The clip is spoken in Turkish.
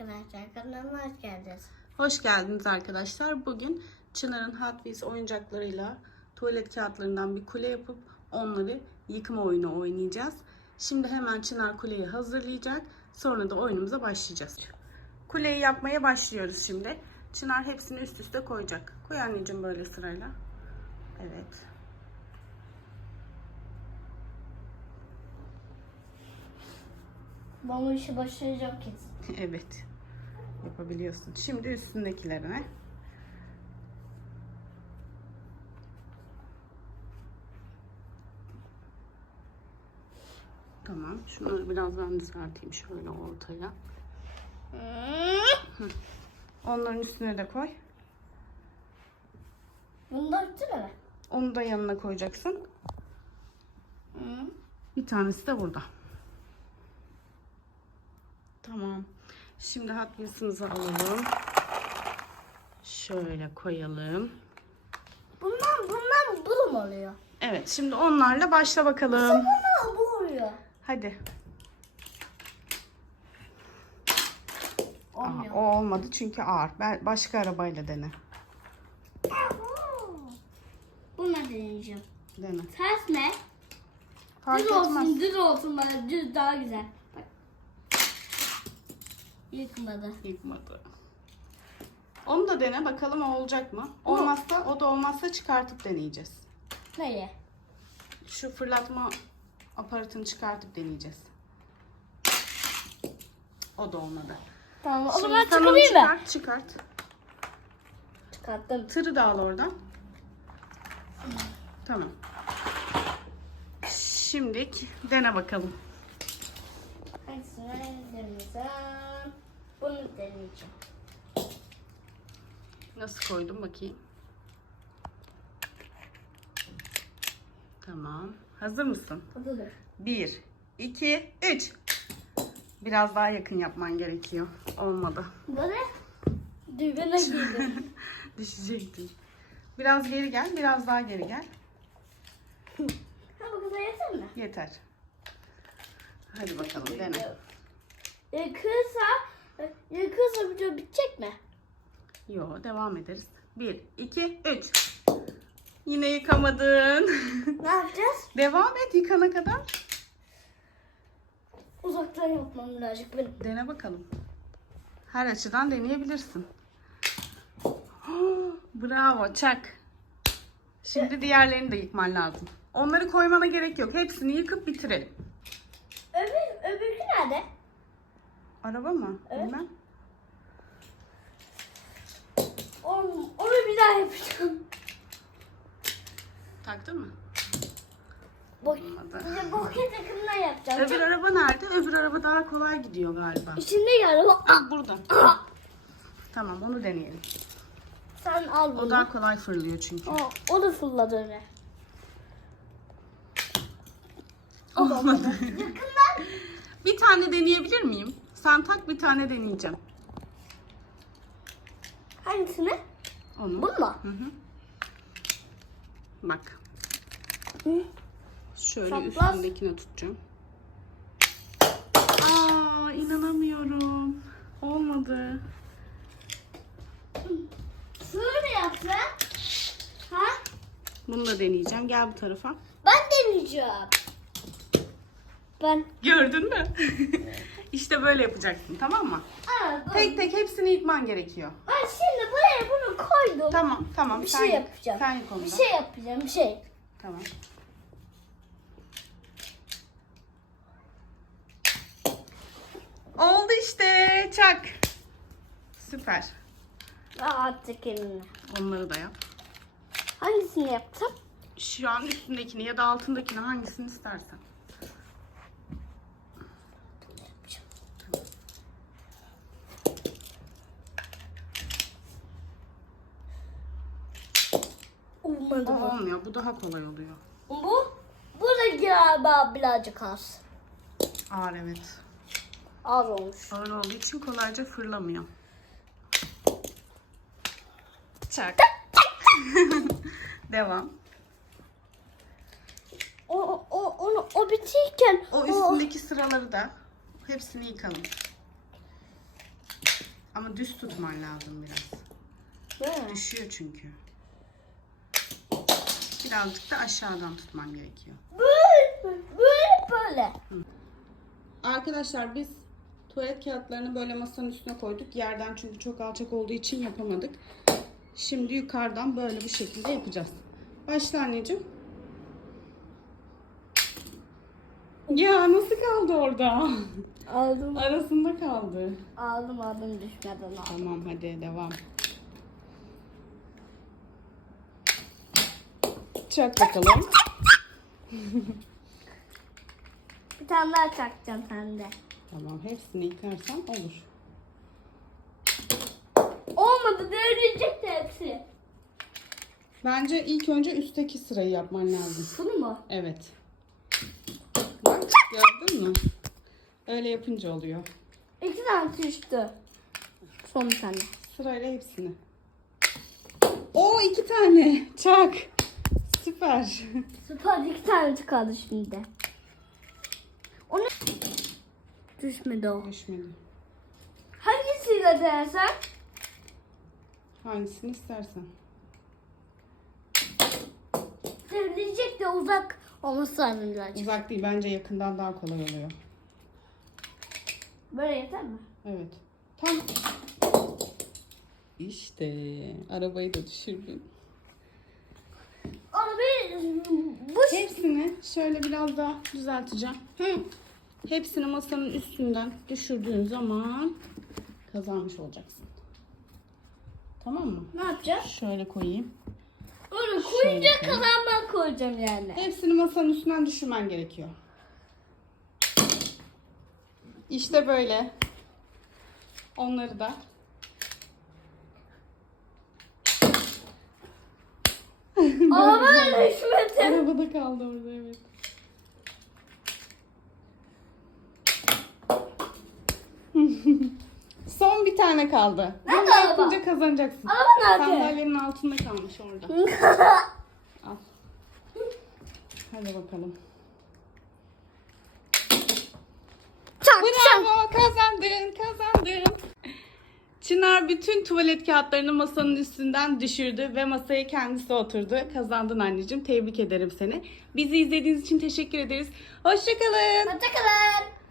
arkadaşlar. Kanalıma hoş geldiniz. Hoş geldiniz arkadaşlar. Bugün Çınar'ın Hot Wheels oyuncaklarıyla tuvalet kağıtlarından bir kule yapıp onları yıkma oyunu oynayacağız. Şimdi hemen Çınar kuleyi hazırlayacak. Sonra da oyunumuza başlayacağız. Kuleyi yapmaya başlıyoruz şimdi. Çınar hepsini üst üste koyacak. Koy anneciğim böyle sırayla. Evet. Ben bu işi başaracağım kesin. evet. Yapabiliyorsun. Şimdi üstündekilerine. Tamam. Şunları biraz ben düzelteyim şöyle ortaya. Hı. Onların üstüne de koy. Bunu da öptün mü? Onu da yanına koyacaksın. Bir tanesi de burada. Tamam. Şimdi Hot Wheels'ımızı alalım. Şöyle koyalım. Bundan, bundan bu mu oluyor? Evet, şimdi onlarla başla bakalım. Bundan bu oluyor. Hadi. Olmuyor. o olmadı çünkü ağır. Ben başka arabayla dene. Bununla deneyeceğim. Dene. Ters mi? Fark düz etmez. olsun, düz olsun bana. Düz daha güzel. Bak. Yıkmadı. Yıkmadı. Onu da dene bakalım o olacak mı? Olmazsa o da olmazsa çıkartıp deneyeceğiz. Nereye? Şu fırlatma aparatını çıkartıp deneyeceğiz. O da olmadı. Tamam o Şimdi zaman sen onu çıkarayım mı? çıkart, çıkart. Çıkarttım. Tırı da al oradan. Tamam. Şimdi dene bakalım. Hangisini deneyeceğim? Bunu deneyeceğim. Nasıl koydum bakayım. Tamam. Hazır mısın? Hazırdır. 1, 2, 3. Biraz daha yakın yapman gerekiyor. Olmadı. Böyle düğüne girdim. Düşecektin. Biraz geri gel, biraz daha geri gel. ha bu kadar yeter mi? Yeter. Hadi bakalım dene. Yakırsa, yakırsa video bitecek mi? Yo, devam ederiz. 1, 2, 3. Yine yıkamadın. Ne yapacağız? devam et yıkana kadar. Uzaktan yapmam lazım benim. Dene bakalım. Her açıdan deneyebilirsin. Bravo, çak. Şimdi diğerlerini de yıkman lazım. Onları koymana gerek yok. Hepsini yıkıp bitirelim. Öbür, öbürkü nerede? Araba mı? Evet. Bilmem. Onu, onu bir daha yapacağım. Taktın mı? Bok, bir de boket takımından yapacağım. Öbür araba nerede? Öbür araba daha kolay gidiyor galiba. İçinde geldi. Bak burada. Tamam onu deneyelim. Sen al O bunu. daha kolay fırlıyor çünkü. O, o da fırladı öyle. Olmadı. Bir tane deneyebilir miyim? Sen tak bir tane deneyeceğim. Hangisini? Onu. Bunu mu? Hı hı. Bak. Hı. Şöyle Çapraz. üstündekine tutacağım. Aa inanamıyorum. Olmadı. Şöyle yapsın. Ha? Bunu da deneyeceğim. Gel bu tarafa. Ben deneyeceğim. Ben. Gördün mü? işte böyle yapacaksın tamam mı? Aa. Tek tek hepsini yıkman gerekiyor. Ben şimdi buraya bunu koydum. Tamam tamam. Bir sen şey yık. yapacağım. Sen yık onu Bir da. şey yapacağım bir şey. Tamam. Oldu işte. Çak. Süper. Artık elimle. Onları da yap. Hangisini yapsam? Şu an üstündekini ya da altındakini hangisini istersen. Olmadı O bu. olmuyor. Bu daha kolay oluyor. Bu? Bu da galiba birazcık az. Ağır evet. Az olmuş. Ağır olduğu için kolayca fırlamıyor. Çak. Devam. O, o, onu, o bitirken O üstündeki sıraları da hepsini yıkalım. Ama düz tutman lazım biraz. Böyle. Düşüyor çünkü. Birazcık da aşağıdan tutman gerekiyor. Böyle, böyle, böyle. Arkadaşlar biz tuvalet kağıtlarını böyle masanın üstüne koyduk. Yerden çünkü çok alçak olduğu için yapamadık. Şimdi yukarıdan böyle bu şekilde yapacağız. Başla anneciğim. Ya nasıl kaldı orada? Aldım. Arasında kaldı. Aldım aldım düşmeden aldım. Tamam hadi devam. Çak bakalım. Bir tane daha çakacağım sende. Tamam hepsini yıkarsan olur. Olmadı devrilecek de hepsi. Bence ilk önce üstteki sırayı yapman lazım. Bunu mu? Evet. Bak gördün mü? Öyle yapınca oluyor. İki tane düştü. Son bir tane. Sırayla hepsini. O iki tane. Çak. Süper. Süper iki tane çıkardı şimdi. O ne? Düşmedi o. Düşmedi. Hangisiyle dersen? Hangisini istersen. Devrilecek de uzak olması lazım birazcık. Uzak değil bence yakından daha kolay oluyor. Böyle yeter mi? Evet. Tam. İşte arabayı da düşürdün. Bu Hepsini şöyle biraz daha düzelteceğim. Hı. Hepsini masanın üstünden düşürdüğün zaman kazanmış olacaksın. Tamam mı? ne yapacağız? Şöyle koyayım. Onu koyunca Şöyle. kazanmak koyacağım yani. Hepsini masanın üstünden düşürmen gerekiyor. İşte böyle. Onları da. Ama düşmedi. Arabada kaldı orada evet. Son bir tane kaldı. Bunu Nerede araba? yapınca kazanacaksın. Araba nerede? Sandalyenin altında kalmış orada. Al. Hadi bakalım. Çak çak. Bravo kazandın kazandın. Çınar bütün tuvalet kağıtlarını masanın üstünden düşürdü ve masaya kendisi oturdu. Kazandın anneciğim. Tebrik ederim seni. Bizi izlediğiniz için teşekkür ederiz. Hoşçakalın. Hoşçakalın.